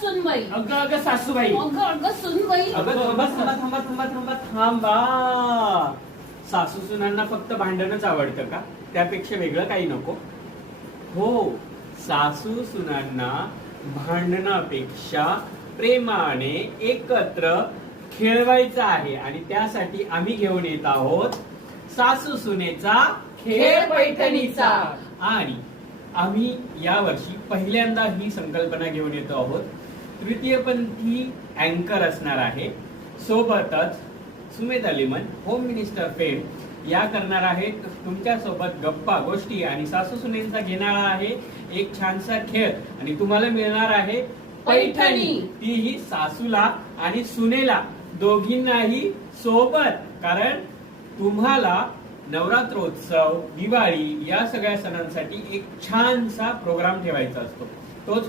सुनबाई. अगं अगं सासूबाई. अगं अगं सुनबाई. अगं थांबा थांबा थांबा थांबा थांबा थांबा. सासू सुनांना फक्त भांडणच आवडतं का? त्यापेक्षा वेगळं काही नको? हो, सासू सुनांना भांडणापेक्षा प्रेमाने एकत्र खेळवायचं आहे आणि त्यासाठी आम्ही घेऊन येत आहोत सासू सुनेचा खेळ पैठणीचा. आणि आम्ही यावर्षी पहिल्यांदा ही संकल्पना घेऊन येतो आहोत. तृतीयपंथी अँकर असणार आहे, सोबतच सुमेध अलीमन, होम मिनिस्टर फेम या करणार आहेत तुमच्या सोबत गप्पा गोष्टी आणि सासू सुनेंचा घेणारा आहे एक छानसा खेळ आणि तुम्हाला मिळणार आहे पैठणी. तीही सासूला आणि सुनेला दोघींनाही सोबत. कारण तुम्हाला नवरात्रोत्सव, दिवाळी या सगळ्या सणांसाठी एक छानसा प्रोग्राम ठेवायचा असतो. तोच